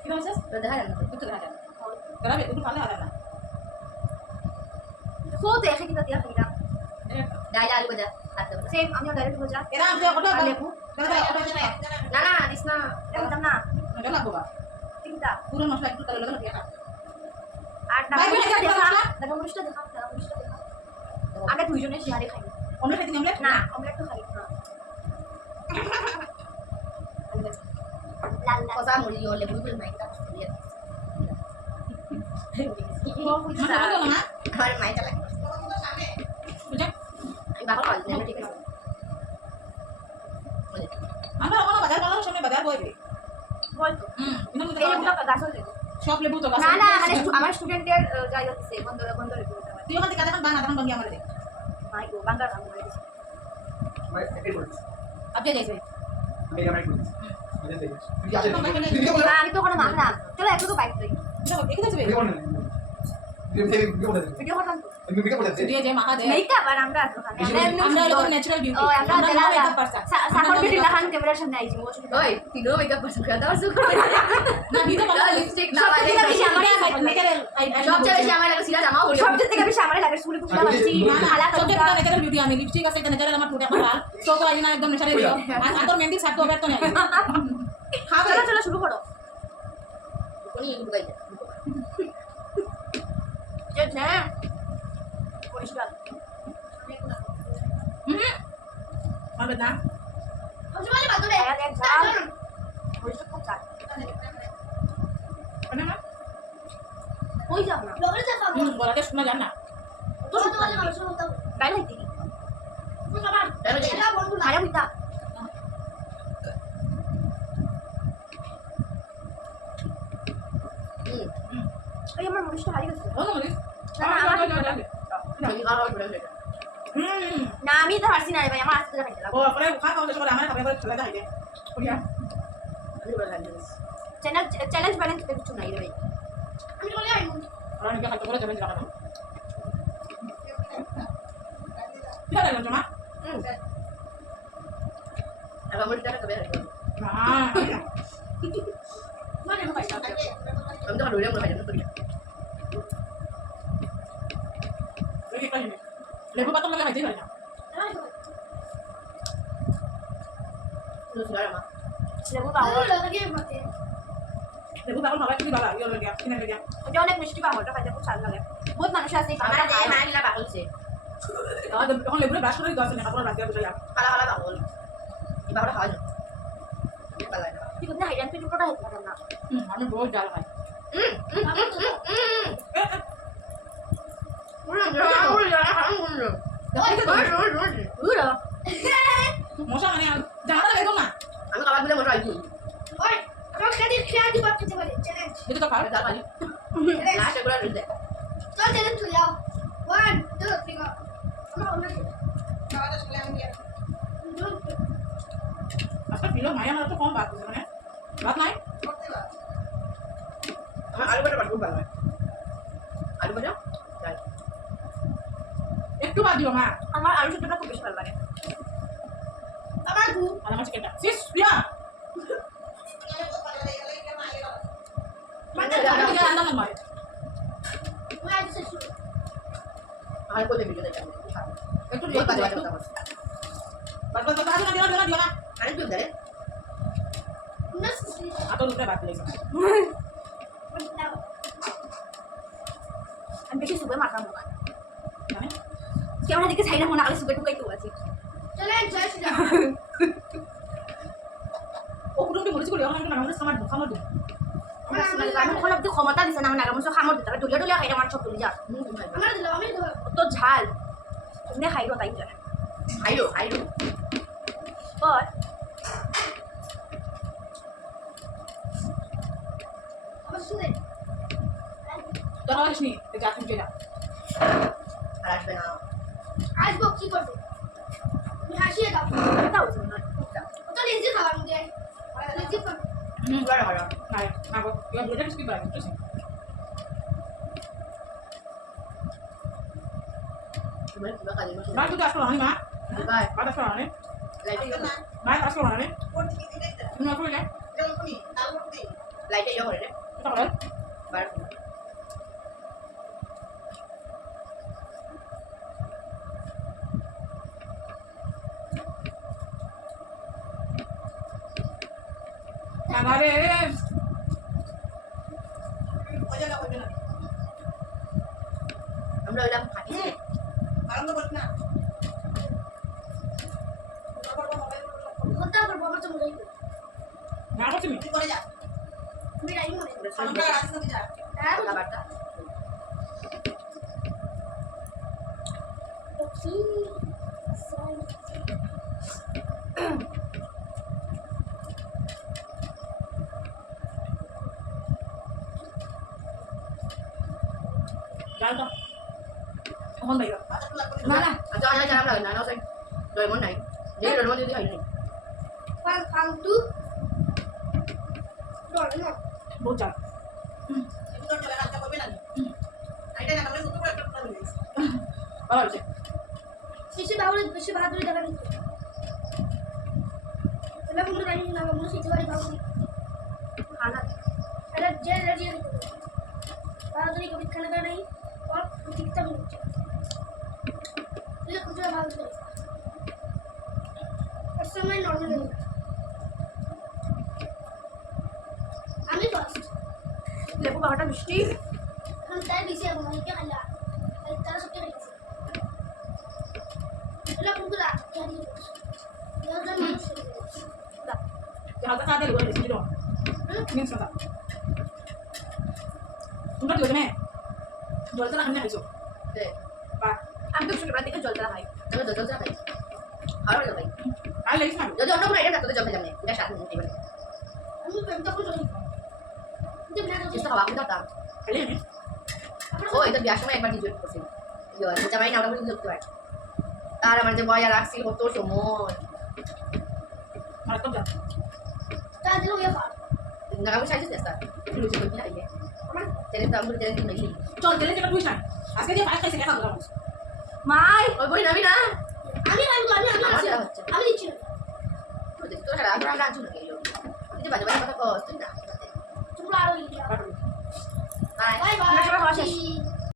কি বলছিস? দেখা যায় না একটু দেখা যায় তারা একটু ভালো হবে না তো দেখে কিনা দিয়া খাইলাম ডাইলা আলু ভাজা আচ্ছা সেম আমিও ডাইরেক্ট ভজা এরা আমি ওটা আর লেবু না না দিস না একদম না এটা লাগবো বা তিনটা পুরো মশলা একটু তাহলে লাগবে না আর ভাই, ডাটা ভাই, দেখা মশলা? ডাটা মরিচটা দেখা আমরা দুইজনে শেয়ারে খাই অমলেট খাইতে অমলেট না অমলেট তো খাই না লাল লাল কষা মুড়ি হলে বুঝবে না এটা মশলা বলো না আমার মাইটা লাগে বুঝা আমি বাবা বল না ঠিক আছে আমরা ওখানে বাজার বানানোর সময় বাজার বইবে বলতো ইনাম এই লেবুটা গাছল লেবু সব লেবু তো না না মানে আমার স্টুডেন্টের জায়গা আছে বন্ধ বন্ধ লেবু তুই ওখান থেকে কাদাখান বান আদাখান বাঙ্গি আমার দেখ মাই গো বাঙ্গার কাম করে আপনি যাইছে আমি তো কোনো মাখলাম চলো একটু তো বাইক করি দেখে যাবে ভিডিও করলাম দিয়ে যে মাখা দে মেকআপ আর আমরা আমরা এরকম ন্যাচারাল বিউটি ও আমরা মেকআপ পারছা সাপোর্ট ভিডিও দেখান ক্যামেরার সামনে আইছি মোচ ওই তিনো মেকআপ করছ কেন আর সুখ না ভিডিও না লিপস্টিক না লাগে ন্যাচারাল সবচেয়ে বেশি আমার লাগে সিরা জামা পরি সবচেয়ে থেকে বেশি আমারই লাগে চুলি পুষলা মারছি খালা সবচেয়ে বড় ন্যাচারাল বিউটি আমি লিপস্টিক আছে ন্যাচারাল আমার ঠোঁটে লাল তো তো আইনা একদম ন্যাচারাল দিও আর তোর মেহেন্দি ছাড়তো হবে তো না চলো চলো শুরু করো কোনি বুকাই যায় যে না পরিষ্কার হবে না সবচেয়ে ভালো বাদরে এক ঝাল পরিষ্কার খুব চাট হবে না কই যাও না লগরে যা পাবো বলাতে শোনা যায় না তো শুধু তোমাদের মানুষ হতো গাইল হইতে কি সবার এটা বন্ধু আরে হইতা এই আমার মরিচটা হারিয়ে গেছে ও না মানে আমি আর বড় হয়ে না আমি তো পারছি না রে ভাই আমার আস্তে খাইতে ও পরে খাওয়া খাওয়া সবাই আমার খাবে পরে চলে যায় ওরিয়া আমি বড় হয়ে চ্যালেঞ্জ ব্যালেন্স কিছু নাই রে ভাই আমি বলি আই আর আমি খাইতে পরে যাবেন জানা কি লাগে জমা আবার বড় টাকা কবে হবে না মানে ভাই আমি তো ডোরে মনে হয় না লেবু পাতা লাগা খাইতে পারি না লেবু পাউডার লেবু পাতা খাওয়া কি ভালো ইয়ে লাগে কিনে লাগে এটা অনেক মিষ্টি পাউডারটা খাইতে খুব ভালো লাগে বহুত মানুষ আছে আমার গায়ে মাইলা বাকলছে আমাদের এখন লেবুরে ব্রাশ করে দিতে না কাপড় রাখতে হবে কালা কালা বাকল এবার খাওয়া যায় পালা না তুই কোথায় হাইডান পে দুটোটা হতে পারে না আমি বহুত জাল খাই উড়ো মশা মানে জানা লাগে না আমি খাবার দিলে মশা আইছি ওই আমার কাছে খেয়া দিবা খেতে পারে চ্যালেঞ্জ যেটা তো পারে জাল পানি লাস্ট এগুলো দিতে চল চ্যালেঞ্জ চলে যাও 1 2 3 গো আমার অন্য খাওয়াটা চলে আমি দিয়ে আজকে পিলো মায়া আমার তো কম ভাত আছে মানে ভাত নাই আমার আলু ভাজা খুব ভালো হয় আলু ভাজা যাই একটু ভাত দিও মা আমার আলু সেদ্ধটা খুব বেশি ভালো লাগে আমার গু আর আমার চিকেনটা সিস প্রিয়া মানে আমি আন্দাজ মার ওই আজ শেষ আর কোলে ভিডিও দেখতে একটু দিয়ে দিয়ে কাজ একটু করতে বাস বাস বাস দিও না আরে তুই ধরে না শেষ আতো দুটো ভাত লেগেছে দাও আমি বেশি সুগার মাখাম না মানে কেমন দিকে ছাইনা মনে আগে সুগার ঢুকাইতে আছে চ্যালেঞ্জ শেষ যাও ও কুটুমটি মরিচ করি এখন আমি খামার খামার দিই আমি কোন অব্দি ক্ষমতা দিছে না আমি নাগামো খামর দিতে ডুলিয়া ডুলিয়া খাইতে আমার সব ডুলি যা আমার দিল আমি দিল তো ঝাল তুমি খাইরো তাই যা আইরো আইরো পর আমার শুনে তোর আওয়াজ নি যা তুমি যা আর আসবে না আসবো কি করবে তুমি হাসিয়ে দাও তাও না ওটা লেজি খাবার মধ্যে লেজি খাবার বড় বড় নাই না গো ইয়া ব্রেড স্কিপ বাই তো তুমি কি কাজে বসে মা তুই আসলো না মা বাই বাদ আসলো না লাইট মা আসলো না তুমি আসলো না করতে কি দিতে তুমি আসলো না যেমন তুমি তাল করতে লাইটে ইয়ে করে রে এটা করে বার আরে আমরা ওইরকম খাটি হত্যা করবো আমার তো মনে হয় না করছি আমি বিরাই মনে হ্যাঁ বারটা ডালটা এখন বাইরে না না আচ্ছা আচ্ছা জানা লাগে না না সেই ডয়মন্ড নাই যে ডয়মন্ড যদি হয় নাই ফালতু ডলে না বহুত চাল ভালো হয়েছে বেশি বাহাদুরি দেখা দিচ্ছে এটা বন্ধু জানি না বন্ধু শিখতে পারি বাহাদুরি খানা এটা যে যে বাহাদুরি কবি খানা का नहीं और दिखता भी नहीं ये कुछ बाहादुरी और समय नॉर्मल नहीं আমি ফার্স্ট লেবু বাবাটা মিষ্টি हम তাই বেশি আগুন কি খালা এই তারা সত্যি খাইছে এটা বন্ধু রাত জানি এটা মানুষ হালকা কাঁদে বলে দিছি দাও মিন্স কথা তোমরা কি ওখানে জলটা না খাইছো আমি তো ছোটবেলা থেকে জল চা খাই আমি জল চা খাই আর জল খাই আর লাগিস না যদি অন্য কোনো আইটেম থাকতো জল খেলাম না এটা সাথে মুখে বলে আমি প্রেমটা করে কিন্তু বিনা চেষ্টা খাওয়া কিন্তু তা খালি আমি ও এটা বিয়ার সময় একবার নিজে করছিল ইয়ে জামাই না ওটা কিন্তু দেখতে পাই আর আমার যে বয়া রাখছিল কত সময় আর তো যা তা দিল ইয়া পা না আমি চাইছি চেষ্টা লুচি করতে আইলে আমার ছেলে তো আমার ছেলে দিন নাকি চল তেলে যেটা টুইস না আজকে যে ফাইভ খাইছে দেখা দাও মাই ওই বলি নামি না আমি আমার দেওয়া হচ্ছে আমি দিচ্ছি না তো সারা আমরা রাঁচু নাকি এই যে বাজে বাজে কথা কস তুই না তোমরা আরো ইয়া বাই বাই আমরা সবাই খাওয়া শেষ বাই